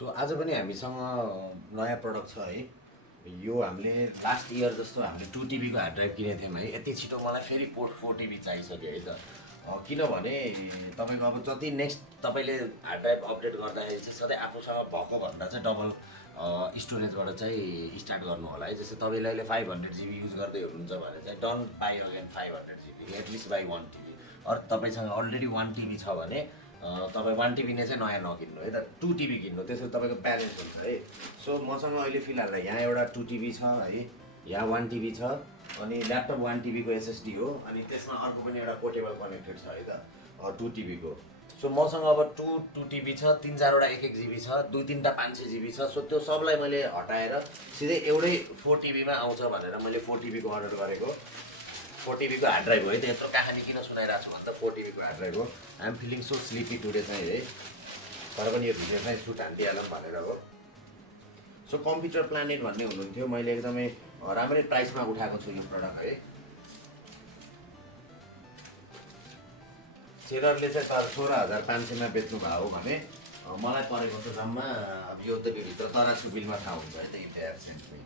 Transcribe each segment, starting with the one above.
So आज पनि हामीसँग नयाँ प्रडक्ट छ है। यो हामीले लास्ट इयर जस्तो हामीले 2 TB को हार्ड ड्राइभ किनेको थियौँ है। यति छिटो मलाई फेरि पोर्ट 4 TB चाहिसक्यो है त। किनभने तपाईँको अब जति नेक्स्ट तपाईँले हार्ड ड्राइभ अपडेट गर्दाखेरि चाहिँ सधैँ आफूसँग भएको भन्दा चाहिँ डबल स्टोरेजबाट चाहिँ स्टार्ट गर्नु होला है। जस्तै तपाईँले अहिले 500 GB युज गर्दै हुनुहुन्छ भने चाहिँ don't by again 500 GB, at least by 1 TB। अरू तपाईँसँग अलरेडी 1 TB छ भने तपाईँ 1 TB नै चाहिँ नयाँ नकिन्नु है त, 2 TB किन्नु, त्यसो तपाईँको ब्यालेन्स हुन्छ है। सो मसँग अहिले फिलहाल यहाँ एउटा 2 TB छ है, यहाँ 1 TB छ, अनि ल्यापटप 1 TB को SSD हो, अनि त्यसमा अर्को पनि एउटा पोर्टेबल कनेक्टेड छ है त 2 TB को। सो मसँग अब 2 TB छ, 3-4वटा 1-1 GB छ, 2-3टा 500 GB छ। सो त्यो सबलाई मैले हटाएर सिधै एउटै 4 TB मा आउँछ भनेर मैले 4 TB को अर्डर गरेको। 4 TB को हार्ड ड्राइभ हो है त। यत्रो कहानी किन सुनाइरहेको छु भन्दा 4 TB को हार्ड ड्राइभ हो। I am feeling so sleepy today चाहिँ है, तर पनि यो भिडियो चाहिँ सुट हान्दिहालौँ भनेर हो। सो कम्प्युटर प्लानेट भन्ने हुनुहुन्थ्यो, मैले एकदमै राम्रै प्राइसमा उठाएको छु यो प्रडक्ट है। सेलरले चाहिँ तर 16,500 मा बेच्नु भयो भने मलाई परेको छ जम्मा, अब यो त भित्र तरासु बिलमा थाहा हुन्छ है त, इन्डिया सेन्टमै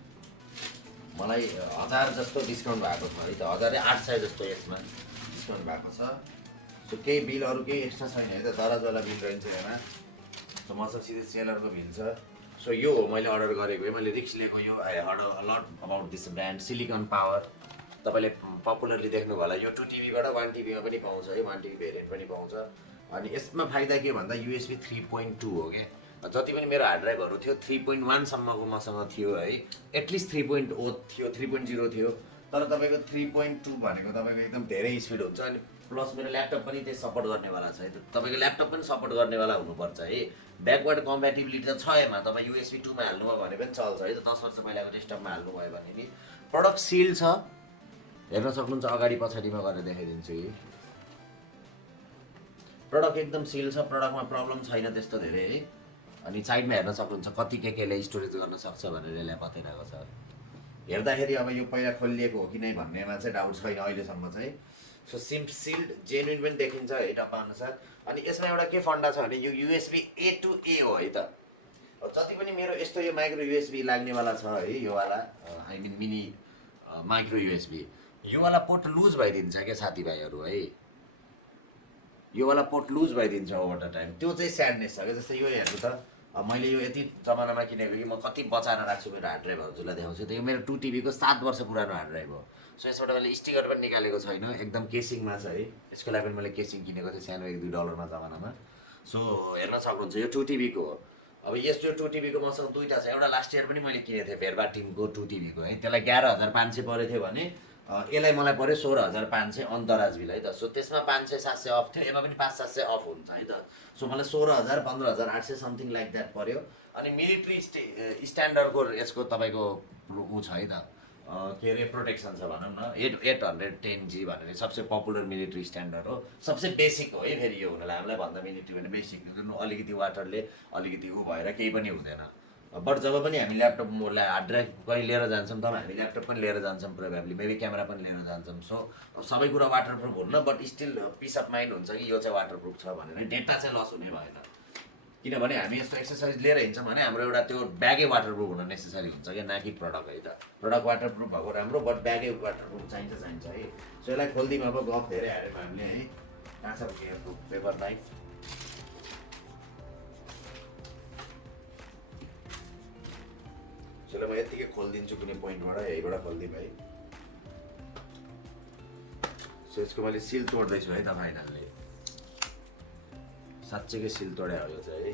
मलाई 1000 जस्तो डिस्काउन्ट भएको छ है त, 1800 जस्तो यसमा डिस्काउन्ट भएको छ। सो केही बिल अरू केही एक्स्ट्रा छैन है त, दराजवाला बिल रहन्छ यहाँ। सो मसँग सिधै सेलरको बिल छ। सो यो हो मैले अर्डर गरेको है, मैले रिक्स लिएको यो। I heard a lot about this brand silicon power. तपाईँले पपुलरली देख्नुभयो होला, यो 2 TB बाट 1 TB मा पनि पाउँछ है, 1 TB भेरिएन्ट पनि पाउँछ। अनि यसमा फाइदा के भन्दा USB 3.2 हो क्या। जति पनि मेरो हार्ड ड्राइभहरू थियो 3.1 सम्मको मसँग थियो है, एटलिस्ट 3.0 थियो, 3.0 थियो, तर तपाईँको 3.2 भनेको तपाईँको एकदम धेरै स्पिड हुन्छ। अनि प्लस मेरो ल्यापटप पनि त्यही सपोर्ट गर्नेवाला छ है त, तपाईँको ल्यापटप पनि सपोर्ट गर्नेवाला हुनुपर्छ है। ब्याकवर्ड कम्प्याटिबिलिटी त छ यसमा, तपाईँ USB 2 मा हाल्नुभयो भने पनि चल्छ है त, 10 वर्ष पहिलाको डेस्कटपमा हाल्नुभयो भने नि। प्रडक्ट सिल छ, हेर्न सक्नुहुन्छ, अगाडि पछाडिमा गरेर देखाइदिन्छु कि प्रडक्ट एकदम सिल छ, प्रडक्टमा प्रब्लम छैन त्यस्तो धेरै है। अनि साइडमा हेर्न सक्नुहुन्छ कति केले स्टोरेज गर्न सक्छ भनेर यसलाई बताइरहेको छ। हेर्दाखेरि अब यो पहिला खोलिएको हो कि नै भन्नेमा चाहिँ डाउट छैन अहिलेसम्म चाहिँ। सो सिम सिल्ड जेन्युन पनि देखिन्छ है डब्बा अनुसार। अनि यसमा एउटा के फन्डा छ भने यो USB A to A हो है त। जति पनि मेरो यस्तो यो माइक्रो USB लाग्नेवाला छ है, यो वाला I mean mini micro USB, यो वाला पोर्ट लुज भइदिन्छ क्या साथीभाइहरू है, यो वाला पोर्ट लुज भइदिन्छ ओभर द टाइम। त्यो चाहिँ स्याडनेस छ क्या। जस्तै यो हेर्नु त, मैले यो यति जमानामा किनेको कि म कति बचाएर राख्छु मेरो हार्ड ड्राइभहरू जसलाई देखाउँछु। त यो मेरो 2 TB को 7 वर्ष पुरानो हार्ड ड्राइभ हो। सो यसबाट मैले स्टिकर पनि निकालेको छैन, एकदम केसिङमा छ है। यसको लागि पनि मैले केसिङ किनेको थिएँ सानो $1-2 जमानामा। सो हेर्न सक्नुहुन्छ यो 2 TB को हो। अब यस्तो 2 TB को मसँग दुईवटा छ, एउटा लास्ट इयर पनि मैले किनेको थिएँ भेरबा टिमको 2 TB को है, त्यसलाई 11,500 परेको थियो भने यसलाई मलाई पऱ्यो 16,500 अन्तराज बिल है त। सो त्यसमा 500-700 अफ थियो, यसमा पनि 500-700 अफ हुन्छ है त। सो मलाई 16,000 15,800 समथिङ लाइक द्याट पऱ्यो। अनि मिलिट्री स्ट्यान्डर्डको यसको तपाईँको ऊ छ है त, के अरे प्रोटेक्सन छ भनौँ न, 810G भनेर सबसे पपुलर मिलिट्री स्ट्यान्डर्ड हो, सबसे बेसिक हो है। फेरि यो हुनलाई हामीलाई भन्दा मिलिट्री भने बेसिक, अलिकति वाटरले अलिकति ऊ भएर केही पनि हुँदैन। बट जब पनि हामी ल्यापटपलाई हार्ड ड्राइभ कहीँ लिएर जान्छौँ तब हामी ल्यापटप पनि लिएर जान्छौँ प्रोबेबली, मेबी क्यामेरा पनि लिएर जान्छौँ। सो सबै कुरा वाटरप्रुफ हुन्न, but still peace of mind हुन्छ कि यो चाहिँ वाटरप्रुफ छ भनेर, डेटा चाहिँ लस हुने भएन। किनभने हामी यस्तो एक्सर्साइज लिएर हिँड्छौँ भने हाम्रो एउटा त्यो ब्यागै वाटरप्रुफ हुन नेसेसरी हुन्छ क्या, न कि प्रडक्ट है त। प्रडक्ट वाटरप्रुफ भएको राम्रो, बट ब्यागै वाटरप्रुफ चाहिन्छ है। सो यसलाई खोलिदिउँ, अब गफ धेरै हाल्यौँ हामीले है। कहाँ छ पेपर नाइफ, चलो म यतिकै खोलिदिन्छु कुनै पोइन्टबाट, यहीबाट खोलिदिउँ है। सो यसको मैले सिल तोड्दैछु है त फाइनल्ली, साँच्चैकै सिल तोडे हो यो चाहिँ है।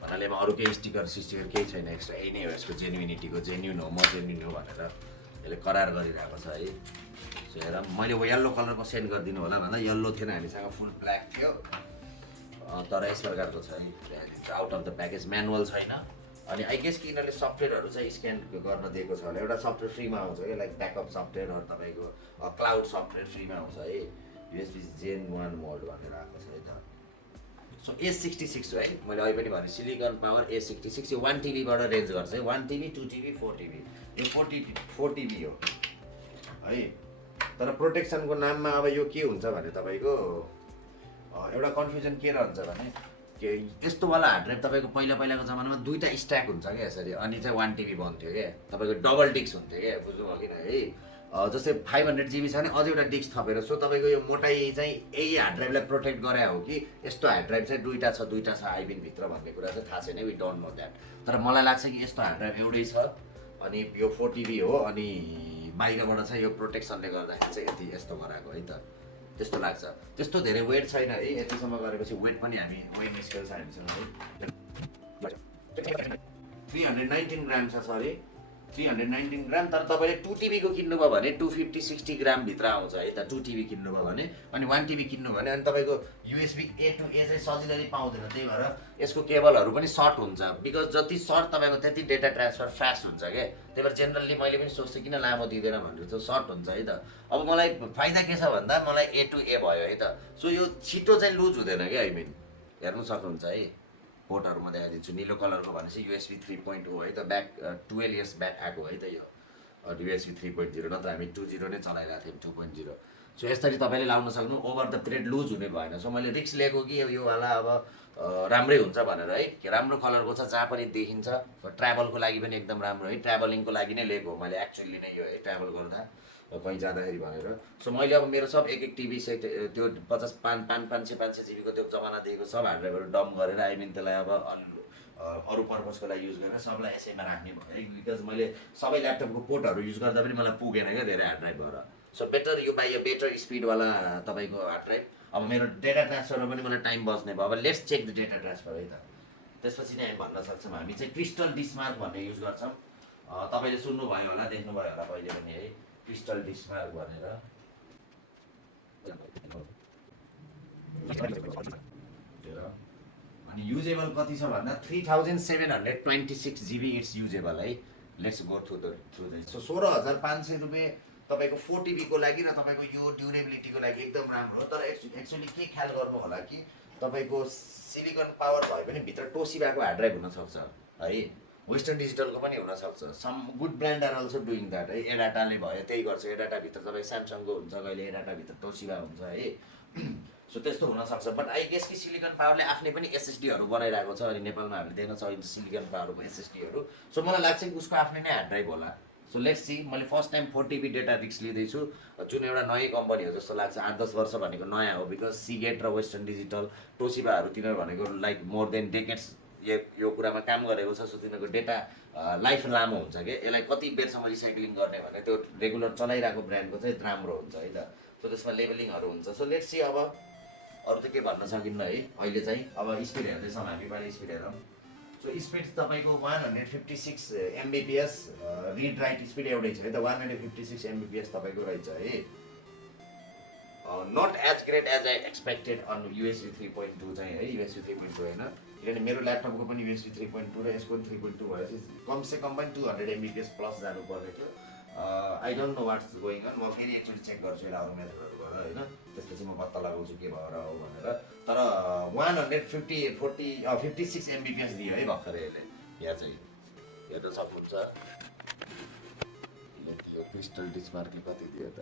भन्नाले अरू केही स्टिकर केही छैन एक्स्ट्रा, यही नै हो यसको जेन्युनिटीको, जेन्युन हो, म जेन्युन हो भनेर यसले करार गरिरहेको छ है। सो हेर, मैले वो येल्लो कलरको सेन्ड गरिदिनु होला भन्दा येल्लो थिएन हामीसँग, फुल ब्ल्याक थियो, तर यस प्रकारको छ है। Out of the package, manual छैन। अनि आई गेस कि यिनीहरूले सफ्टवेयरहरू चाहिँ स्क्यान गर्न दिएको छ होला। एउटा सफ्टवेयर फ्रीमा आउँछ क्या, लाइक ब्याकअप सफ्टवेयर, तपाईँको क्लाउड सफ्टवेयर फ्रीमा आउँछ है। USB Gen 1 मोड भनेर आएको छ है त। सो A66 हो है, मैले अहिले पनि भने सिलिकन पावर A66, यो 1 TB बाट रेन्ज गर्छ है, 1 TB 2 TB 4 TB, यो 4 TB हो है। तर प्रोटेक्सनको नाममा अब यो के हुन्छ भने तपाईँको एउटा कन्फ्युजन के रहन्छ भने, यस्तोवाला हार्ड ड्राइभ तपाईँको पहिलाको जमानामा दुईवटा स्ट्याक हुन्छ क्या यसरी, अनि चाहिँ 1 TB बन्थ्यो क्या, तपाईँको डबल डिस्क हुन्थ्यो क्या, बुझ्नुभयो किन है। जस्तै 500 GB छ भने अझै एउटा डिस्क थपेर, सो तपाईँको यो मोटाइ चाहिँ यही हार्ड ड्राइभलाई प्रोटेक्ट गरे हो कि यस्तो हार्ड ड्राइभ चाहिँ दुईवटा छ आइबिनभित्र भन्ने कुरा चाहिँ थाहा छैन, वी डोन्ट नो द्याट। तर मलाई लाग्छ कि यस्तो हार्ड ड्राइभ एउटै छ, अनि यो 4 TB हो, अनि बाहिरबाट चाहिँ यो प्रोटेक्सनले गर्दाखेरि चाहिँ यस्तो गराएको है त, त्यस्तो लाग्छ। त्यस्तो धेरै वेट छैन है, यतिसम्म गरेपछि वेट पनि हामी वेट स्केल छ हामीसँग है, 319 ग्राम छ, सरी 319 ग्राम। तर तपाईँले 2 TB को किन्नुभयो भने 250-60 ग्रामभित्र आउँछ है त, 2 TB किन्नुभयो भने। अनि 1 TB किन्नु भने अनि तपाईँको USB A to A चाहिँ सजिलै पाउँदैन, त्यही भएर यसको केबलहरू पनि सर्ट हुन्छ, बिकज जति सर्ट तपाईँको त्यति डेटा ट्रान्सफर फास्ट हुन्छ क्या। त्यही भएर जेनरली मैले पनि सोच्छु किन लामो दिँदैन भनेर, चाहिँ सर्ट हुन्छ है त। अब मलाई फाइदा के छ भन्दा मलाई A to A भयो है त, सो यो छिटो चाहिँ लुज हुँदैन क्या, आई मिन हेर्नु सक्नुहुन्छ है, पोर्टहरूमा देखाइदिन्छु। निलो कलरको भनेपछि USB 3.0 है त, ब्याक 12 इयर्स ब्याक आएको है त यो USB 3.0, नत्र हामी 2.0 नै चलाइरहेको थियौँ, 2.0। सो यसरी तपाईँले लाउन सक्नु, ओभर द पिरियड लुज हुने भएन। सो मैले रिक्स लिएको कि योवाला अब राम्रै हुन्छ भनेर है, राम्रो कलरको छ, जहाँ पनि देखिन्छ, ट्राभलको लागि पनि एकदम राम्रो है, ट्राभलिङको लागि नै लिएको हो मैले एक्चुअली नै यो है, ट्राभल गर्दा कहीँ जाँदाखेरि भनेर। सो मैले अब मेरो सब एक टिभी सेट त्यो 500 GB को त्यो जमाना दिएको सब हार्ड ड्राइभहरू डम्प गरेर, आई मिन त्यसलाई अब अरू पर्पजको लागि युज गरेर सबलाई यसैमा राख्ने भयो है, बिकज मैले सबै ल्यापटपको पोर्टहरू युज गर्दा पनि मलाई पुगेन क्या धेरै हार्ड ड्राइभ भएर। सो बेटर यो बाई बेटर स्पिडवाला तपाईँको हार्ड ड्राइभ। अब मेरो डेटा ट्रान्सफरमा पनि मलाई टाइम बच्ने भयो। अब let's check the data transfer है त, त्यसपछि नै हामी भन्न सक्छौँ। हामी चाहिँ क्रिस्टल डिस्मार्क भन्ने युज गर्छौँ, तपाईँले सुन्नुभयो होला, देख्नुभयो होला पहिले पनि है, क्रिस्टल डिस्मार्क भनेर। अनि युजेबल कति छ भन्दा 3726 GB इट्स युजेबल है। Let's go through the so 16,500 रुपियाँ तपाईँको 4 TB को लागि र तपाईँको यो ड्युरेबिलिटीको लागि एकदम राम्रो हो। तर एक्चुअली के ख्याल गर्नु होला कि तपाईँको सिलिकन पावर भए पनि भित्र टोसिबाको हार्ड ड्राइभ हुनसक्छ है, वेस्टर्न डिजिटलको पनि हुनसक्छ। Some good brand are also doing that है। एडाटाले भयो त्यही गर्छ, एडाटाभित्र तपाईँ स्यामसङको हुन्छ, कहिले एडाटाभित्र टोसिबा हुन्छ है। सो त्यस्तो हुनसक्छ, बट आई गेस कि सिलिकन पावरले आफ्नै पनि एसएसडीहरू बनाइरहेको छ, अनि नेपालमा हामीले देख्न सकिन्छ सिलिकन पावरको एसएसडीहरू। सो मलाई लाग्छ कि उसको आफ्नै नै हार्ड ड्राइभ होला। सो लेट्स सी, मैले फर्स्ट टाइम 4 TB डेटा रिक्स लिँदैछु, जुन एउटा नयाँ कम्पनी हो जस्तो लाग्छ। 8-10 वर्ष भनेको नयाँ हो, बिकज सिगेट र वेस्टर्न डिजिटल टोसिबाहरू तिनीहरू भनेको लाइक मोर देन डेकेड्स यो कुरामा काम गरेको छ। सो तिनीहरूको डेटा लाइफ लामो हुन्छ क्या, यसलाई कति बेरसम्म रिसाइक्लिङ गर्ने भने त्यो रेगुलर चलाइरहेको ब्रान्डको चाहिँ राम्रो हुन्छ है त। सो त्यसमा लेभलिङहरू हुन्छ। सो लेट्स सी, अब अरू त के भन्न सकिन्न है अहिले चाहिँ। अब स्पिड हेर्दैछौँ हामी, पनि स्पिड हेरौँ। सो स्पिड तपाईँको 156 Mbps, रिड राइट स्पिड एउटै छ है त, 156 Mbps तपाईँको रहेछ है। Not as great as I expected on USB 3.2 चाहिँ है, USB 3.2 होइन, किनभने मेरो ल्यापटपको पनि USB 3.2 र यसको पनि 3.2 भएपछि कमसेकम पनि 200 Mbps प्लस जानुपर्ने थियो। I don't know what's going on, म फेरि एकचोटि चेक गर्छु यसलाई अरू मेथडहरूबाट होइन, त्यसपछि म पत्ता लगाउँछु के भएर हो भनेर। तर 56 Mbps दियो है भर्खरै यसले, यहाँ चाहिँ हेर्न सक्नुहुन्छ। यो क्रिस्टल डिस्मार्कले कति दियो त,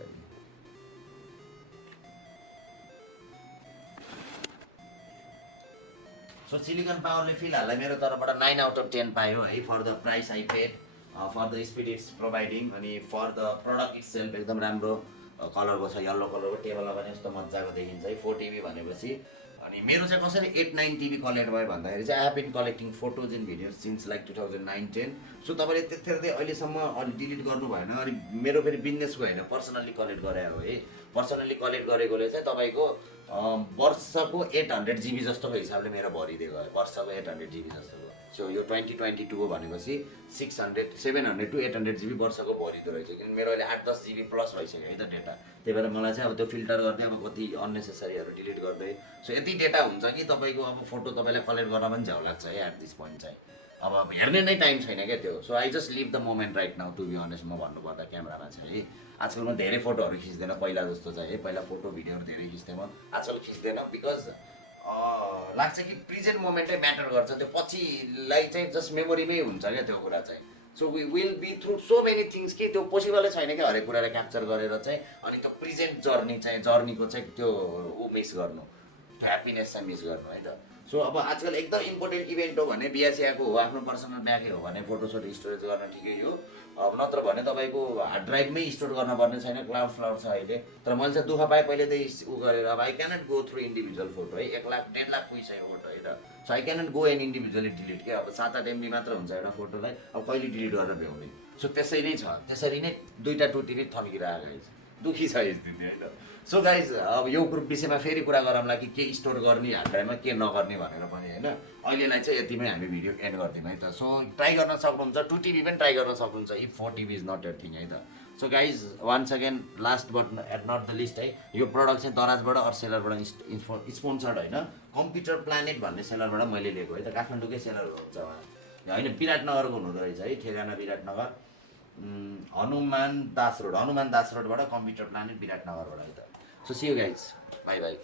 सो सिलिकन पावरले फिलहाललाई मेरो तर्फबाट 9 out of 10 पायो है, for the price I paid, for the speed it's providing, अनि for the product itself एकदम राम्रो कलरको छ, येल्लो कलरको। टेबलमा पनि यस्तो मजाको देखिन्छ है 4 TB भनेपछि। अनि मेरो चाहिँ कसरी 8-9 TB कलेक्ट भयो भन्दाखेरि चाहिँ I have been collecting photos and videos since like 2009-10। So तपाईँले त्यतिखेर चाहिँ अहिलेसम्म अनि डिलिट गर्नु भएन। अनि मेरो फेरि बिजनेसको होइन, पर्सनल्ली कलेक्ट गरे हो है। पर्सनल्ली कलेक्ट गरेकोले चाहिँ तपाईँको वर्षको 800 GB जस्तोको हिसाबले मेरो भरिदिएको है, वर्षको 800 GB जस्तोको। सो यो 2022 को भनेपछि 700 to 800 GB वर्षको भरिदो रहेछ, किनभने मेरो अहिले 8-10 GB प्लस भइसक्यो है त डेटा। त्यही भएर मलाई चाहिँ अब त्यो फिल्टर गर्दै अब कति अननेसेसरीहरू डिलिट गर्दै। सो यति डेटा हुन्छ कि तपाईँको अब फोटो तपाईँलाई कलेक्ट गर्न पनि झ्याउ लाग्छ है एट दिस पोइन्ट चाहिँ। अब हेर्ने नै टाइम छैन क्या त्यो। So I just live the moment right now, to be honest. म भन्नुपर्दा क्यामेरामा चाहिँ है आजकल म धेरै फोटोहरू खिच्दैन पहिला जस्तो चाहिँ है। पहिला फोटो भिडियोहरू धेरै खिच्थेँ म, आजकल खिच्दैन, बिकज लाग्छ कि प्रेजेन्ट मोमेन्टै म्याटर गर्छ। त्यो पछिलाई चाहिँ जस्ट मेमोरीमै हुन्छ क्या त्यो कुरा चाहिँ। So we will be through so many things कि त्यो पोसिबलै छैन क्या हरेक कुरालाई क्याप्चर गरेर चाहिँ। अनि त्यो प्रेजेन्ट जर्नीको चाहिँ त्यो मिस गर्नु, त्यो ह्याप्पिनेस चाहिँ मिस गर्नु है त। सो सो अब आजकल एकदम इम्पोर्टेन्ट इभेन्ट हो भने बिहा सिहाको हो आफ्नो पर्सनल ब्यागै हो भने फोटोसोट स्टोरेज गर्न ठिकै हो। अब नत्र भने तपाईँको हार्ड ड्राइभमै स्टोर गर्न पर्ने छैन, क्लाउड छ अहिले। तर मैले चाहिँ दुःख पाएँ पहिल्यैदेखि उ गरेर अब I cannot go through individual photo है, 1 लाख 1.5 लाख पुगिसक्यो फोटो है त। So I cannot go and individually delete क्या, अब 7-8 MB मात्र हुन्छ एउटा फोटोलाई, अब कहिले डिलिट गरेर भ्याउने। सो त्यसै नै छ, त्यसरी नै 2टा 2TB थम्किरहेको गाइज, दुःखी छ स्थिति है त। सो गाइज अब यो ग्रुप विषयमा फेरि कुरा गरौँला कि के स्टोर गर्ने हार्ड ड्राइभमा के नगर्ने भनेर पनि होइन। अहिलेलाई चाहिँ यतिमै हामी भिडियो एन्ड गरिदिउँ है त। सो ट्राई गर्न सक्नुहुन्छ, 2TB पनि ट्राई गर्न सक्नुहुन्छ if 4TB is not your thing है त। So guys once again last but at not the least है, यो प्रडक्ट चाहिँ दराजबाट अरू सेलरबाट स्पोन्सर्ड होइन, कम्प्युटर प्लानेट भन्ने सेलरबाट मैले लिएको है त। काठमाडौँकै सेलर हुनुहुन्छ उहाँ, होइन विराटनगरको हुनुहुँदो रहेछ है, ठेगाना विराटनगर, हनुमान दास रोडबाट कम्प्युटर प्लानेट विराटनगरबाट है त। So see you guys, bye by.